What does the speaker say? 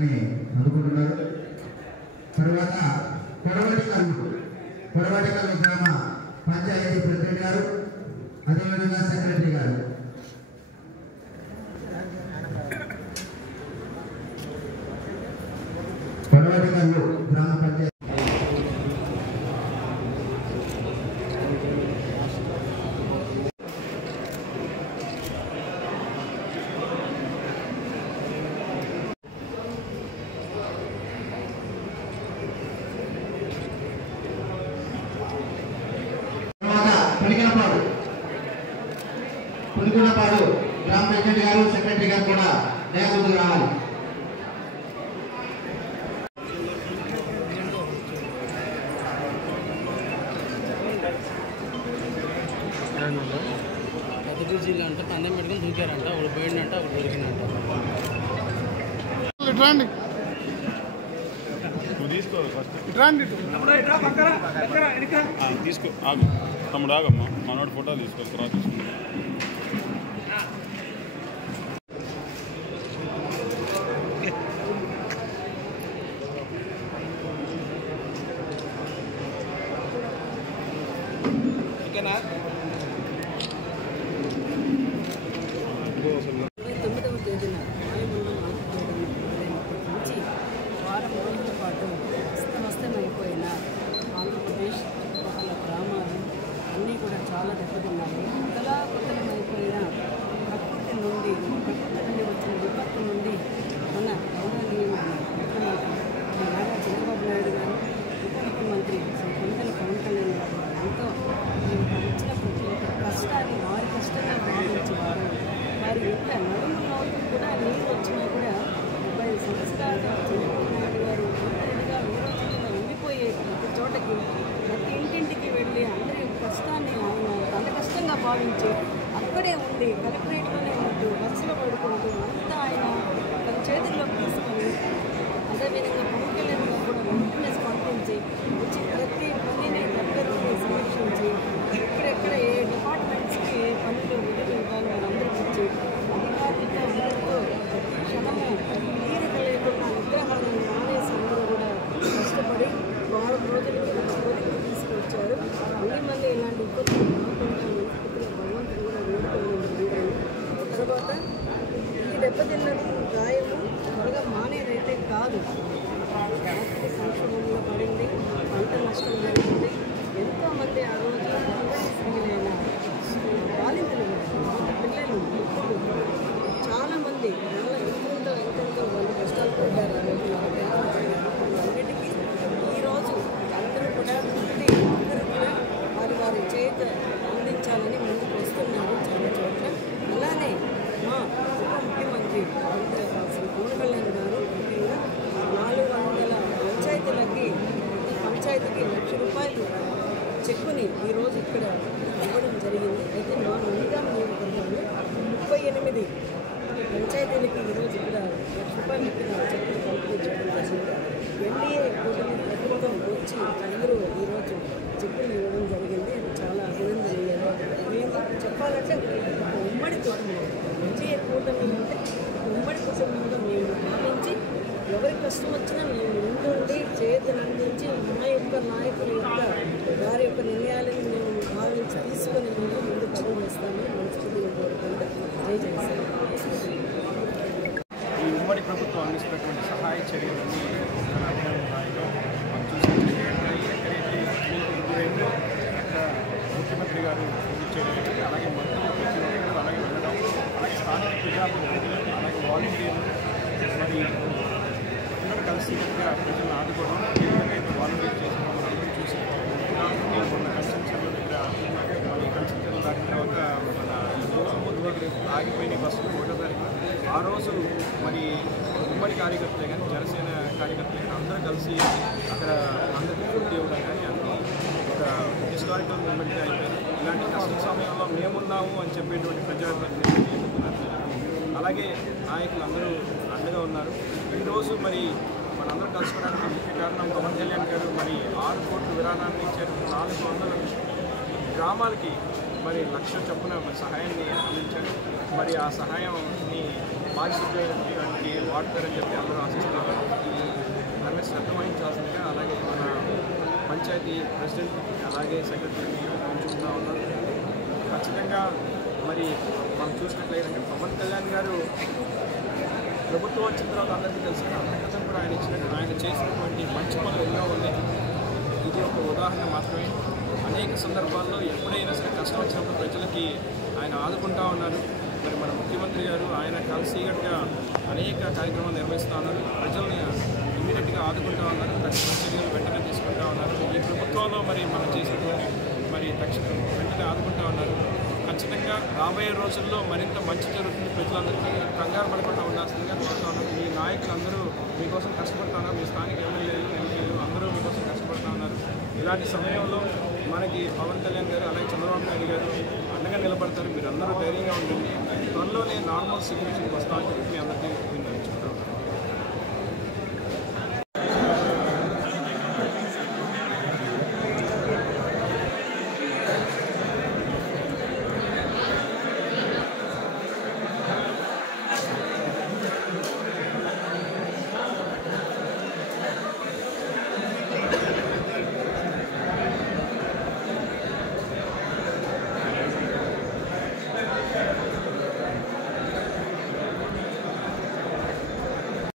ని అందుకుంటున్నారు. తర్వాత కొరవటికల్లు గ్రామ పంచాయతీ ప్రెసిడెంట్ గారు, అదేవిధంగా సెక్రటరీ గారు. కొరవటికల్లు గ్రామ పంచాయతీ పులిగుణపాడు గ్రామ ప్రెసిడెంట్ గారు, సెక్రటరీ గారు కూడా ముందుకు రావాలి. పెద్దపూడి జిల్లా అంటే పందెం పెట్టుకుని దూకారంట, ఒకటి పోయిందంట, ఒకటి దొరికిందంట. తీసుకో ఆగు తమ్ముడు, ఆగమ్మా, మనోడు ఫోటోలు తీసుకో, తర్వాత తీసుకుంటా. ఓకేనా? 9వ తేదీన వాయుగుండం నుంచి వారం రోజుల పాటు అస్తమస్తమైపోయిన ఆంధ్రప్రదేశ్ చుట్టుపక్కల గ్రామాలు అన్నీ కూడా చాలా దెబ్బతిన్నాయి. కొత్తలమైపోయిన ప్రకృతి నుండి వచ్చిన విపత్తు నుండి మన గౌరవనీయమైన ముఖ్యమంత్రి నారా చంద్రబాబు నాయుడు గారు, ఉప ముఖ్యమంత్రి శ్రీ కొండల పవన్ కళ్యాణ్ గారు ఎంతో వచ్చిన ప్రతి ఒక్క కష్టాన్ని వారి కష్టంగా భావించేవారు. వారి యొక్క నడుములో కూడా నీరు వచ్చినా కూడా 30 సంవత్సరాలు చంద్రబాబు నాయుడు గారు ఒంటరిగా విరోచనగా ఉండిపోయే ప్రతి చోటకి, ప్రతి ఇంటింటికి వెళ్ళి అందరి కష్టాన్ని ఆయన తన కష్టంగా భావించి అక్కడే ఉండి కలెక్టరేట్లోనే ఉంటూ బస్సులో పడుకుంటూ అంతా ఆయన తన చేతుల్లోకి తీసుకొని, అదేవిధంగా పవన్ కళ్యాణ్ గారు కూడా వెంటనే స్పందించి వచ్చి ప్రతి పనిని దగ్గరికి సమీక్షించి ఎక్కడెక్కడ ఏ డిపార్ట్మెంట్స్కి ఏ పనులు విధులు ఇవ్వాలి వాళ్ళందరికీ ఇచ్చి అధికారులతో అందరితో ప్రతి క్షణము తీరిక లేకుండా నిద్రాహారాన్ని మానేసి అందరూ కూడా కష్టపడి వారం రోజులకి కోరికలు తీసుకొచ్చారు. మళ్ళీ ఇలాంటి ఇబ్బందులు రాకుండా మనస్ఫూర్తిగా భగవంతుని కూడా వేడుకోవడం. తర్వాత ఈ దెబ్బతిన్న గాయము త్వరగా మానేదైతే కాదు. ఆర్థిక సంక్షోభంలో పడింది, పంట నష్టం జరిగింది. ఎంతోమంది ఆ రోజు స్త్రీలైన బాలింతలు, పిల్లలు, ఇప్పుడు చాలామంది ఎంతెంతో వాళ్ళు కష్టాలు పడ్డారు ఆ రోజు. అన్నిటికీ ఈరోజు అందరూ కూడా అందరూ కూడా వారి చేత అందించాలని ముందుకు వస్తున్నారు చాలా చోట్ల. అలానే మా ఉప ముఖ్యమంత్రి శ్రీ పవన్ కళ్యాణ్ గారు ముఖ్యంగా 400 పంచాయతీలకి పంచాయతీకి ₹1,00,000 చెక్కుని ఈరోజు ఇక్కడ ఇవ్వడం జరిగింది. అయితే మా నందిగామ నియోజకవర్గంలో 38 పంచాయతీలకి ఈరోజు ఇక్కడ ₹1,00,000 చెక్కులు పంపిణీ చేయడం జరిగింది. ఎన్డీఏ కూటమి ప్రభుత్వం వచ్చి అందరూ ఈరోజు చెక్కులు ఇవ్వడం జరిగింది. అది చాలా అభినందనీయం. మేము చెప్పాలంటే ఒక ఉమ్మడి కుటుంబం, ఎన్డీఏ కూటమి అంటే ఉమ్మడి కుటుంబంగా మేము భావించి ఎవరి కష్టం వచ్చినా మేము ముందుండి చేతులు అందించి మా యొక్క నాయకుల యొక్క వారి యొక్క నిర్ణయాలను మేము భావించి తీసుకొని మేము ముందుకు అడుగు వేస్తామని మనస్ఫూర్తిగా కోరుకుంటూ జయజయసాయి. ఈ ఉమ్మడి ప్రభుత్వం అందిస్తున్నటువంటి సహాయ చర్యలన్నీ ఎక్కడైతే ముఖ్యమంత్రి గారు ఇచ్చేది, అలాగే మంత్రులు ప్రతి ఒక్కరు అలాగే వెళ్ళడం, అలాగే స్థానిక ప్రజాప్రతినిధులు, అలాగే వాలంటీర్లు మరి అందరూ కలిసి ప్రజలను ఆదుకోవడం, ఏ విధంగా అయితే వాలంటీర్ చేసుకోవడం అందరూ చూసి నేను మొన్న కన్స్ట్రక్షన్లో దగ్గర మళ్ళీ కన్స్ట్రక్షన్ దాటిన తర్వాత మన గోసమూరు దగ్గర ఆగిపోయిన బస్సులు 1వ తారీఖు ఆ రోజు మరి ఉమ్మడి కార్యకర్తలే కానీ జనసేన కార్యకర్తలే కానీ అందరూ కలిసి అక్కడ అందరికీ ఫుడ్ ఇవ్వడం కానీ అన్నీ ఒక హిస్టారికల్ మూమెంట్గా అయిపోయింది. ఇలాంటి కష్ట సమయంలో మేమున్నాము అని చెప్పేటువంటి ప్రజాప్రతినిధులు అలాగే నాయకులు అందరూ అండగా ఉన్నారు. ఈరోజు మరి మనందరం కలుసుకోవడానికి ముఖ్య కారణం పవన్ కళ్యాణ్ గారు మరి 6 కోట్ల విరాళాన్ని ఇచ్చారు. 400 గ్రామాలకి మరి 1,00,000 చొప్పున సహాయాన్ని అందించారు. మరి ఆ సహాయాన్ని బాధ్యతకి వాడతారని చెప్పి అందరూ ఆశిస్తున్నారు. దాని మీద శ్రద్ధ వహించాల్సిందిగా అలాగే మన పంచాయతీ ప్రెసిడెంట్ అలాగే సెక్రటరీని చూస్తూ ఉన్నారు. ఖచ్చితంగా మరి మనం చూసినట్లయితే పవన్ కళ్యాణ్ గారు ప్రభుత్వం వచ్చిన తర్వాత అందరికీ తెలిసిన అంతర్గతం కూడా ఆయన చేసినటువంటి మంచి పనులు ఎన్నో ఉన్నాయి. ఇది ఒక ఉదాహరణ మాత్రమే. అనేక సందర్భాల్లో ఎప్పుడైనా సరే కష్టం వచ్చినప్పుడు ప్రజలకి ఆయన ఆదుకుంటూ ఉన్నారు. మరి మన ముఖ్యమంత్రి గారు ఆయన కలిసికట్టుగా అనేక కార్యక్రమాలు నిర్వహిస్తూ ఉన్నారు. ప్రజల్ని ఇమ్మీడియట్గా ఆదుకుంటూ ఉన్నారు. తక్షణ చర్యలు వెంటనే తీసుకుంటూ ఉన్నారు. ఈ ప్రభుత్వంలో మరి మనం చేసినటువంటి మరి తక్షణం వెంటనే ఆదుకుంటూ ఉన్నారు. ఖచ్చితంగా రాబోయే రోజుల్లో మరింత మంచి జరుగుతుంది. ప్రజలందరికీ కంగారు పడకుండా ఉండాల్సిందిగా కోరుతా ఉన్నారు. మీ నాయకులందరూ మీకోసం కష్టపడుతూ ఉన్నారు. మీ స్థానిక ఎమ్మెల్యేలు ఎంపీలు అందరూ మీకోసం కష్టపడుతూ ఉన్నారు. ఇలాంటి సమయంలో మనకి పవన్ కళ్యాణ్ గారు అలాగే చంద్రబాబు నాయుడు గారు అండగా నిలబడతారు. మీరు అందరూ ధైర్యంగా ఉంటుంది. త్వరలోనే నార్మల్ సిచ్యువేషన్కి వస్తామని చెప్పి మీ అందరికీ